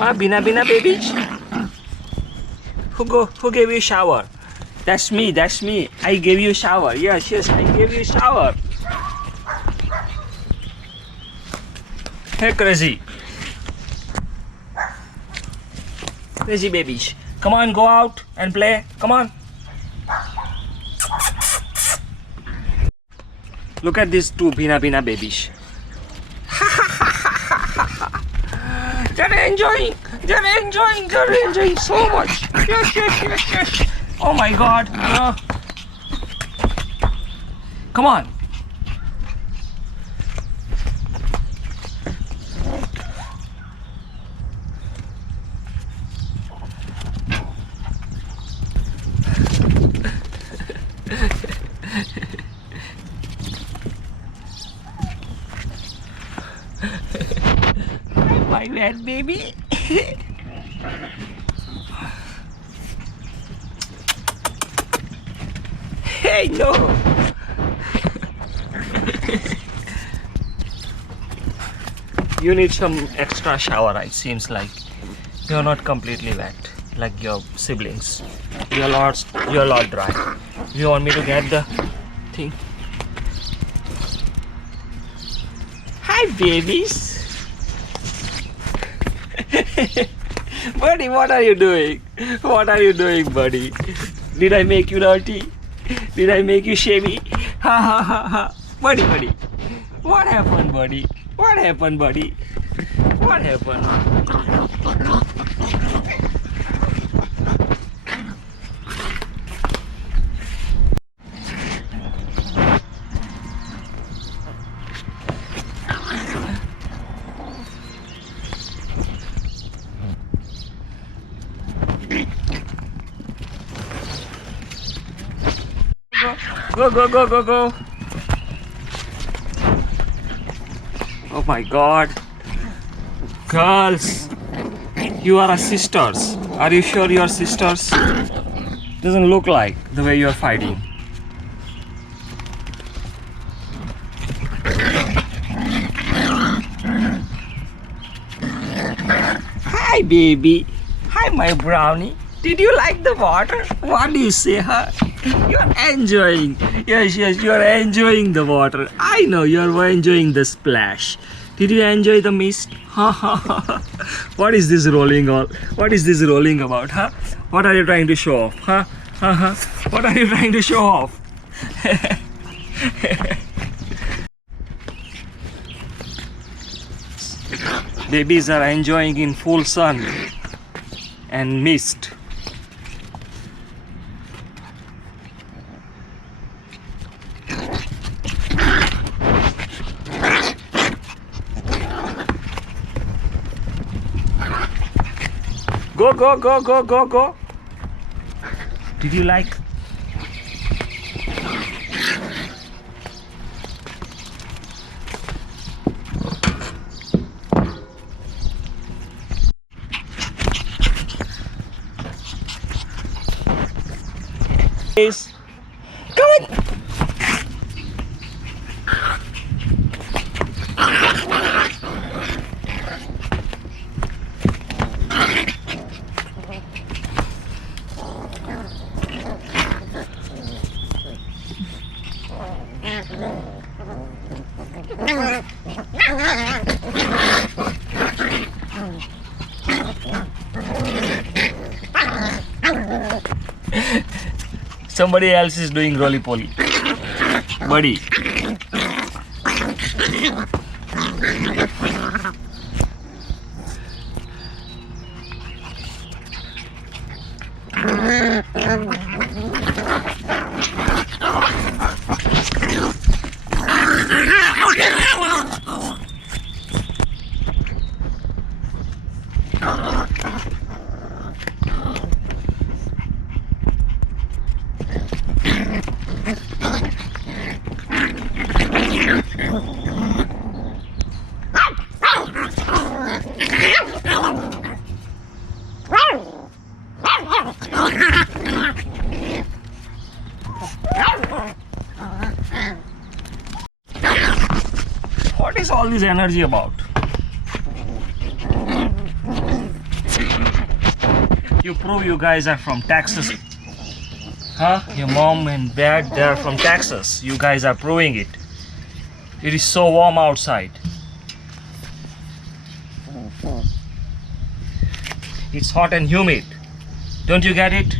Ma Bina Bina babies? Who gave you shower? That's me. I gave you shower. Yes, I gave you shower. Hey, crazy babies. Come on, go out and play. Come on. Look at these two Bina babies. They're enjoying so much. Yes. Oh my God. Come on. My red baby. Hey, no. You need some extra shower. It seems like you're not completely wet like your siblings. You're a lot dry. You want me to get the thing? Hi, babies. Buddy, what are you doing? Buddy? Did I make you naughty? Did I make you shabby? Ha. Buddy. What happened, buddy? What happened? Go. Oh my God. Girls, you are sisters. Are you sure you are sisters? Doesn't look like the way you are fighting. Hi, baby. Hi, my brownie. Did you like the water? What do you say, huh? You're enjoying. Yes, you're enjoying the water. I know you're enjoying the splash. Did you enjoy the mist? What is this rolling all? What is this rolling about, huh? What are you trying to show off, huh? What are you trying to show off? Babies are enjoying in full sun and mist. Go. Did you like? Yes. Come on. Somebody else is doing roly-poly. Buddy. What is all this energy about? You prove you guys are from Texas. Huh? Your mom and dad, they're from Texas. You guys are proving it. It is so warm outside. It's hot and humid. Don't you get it?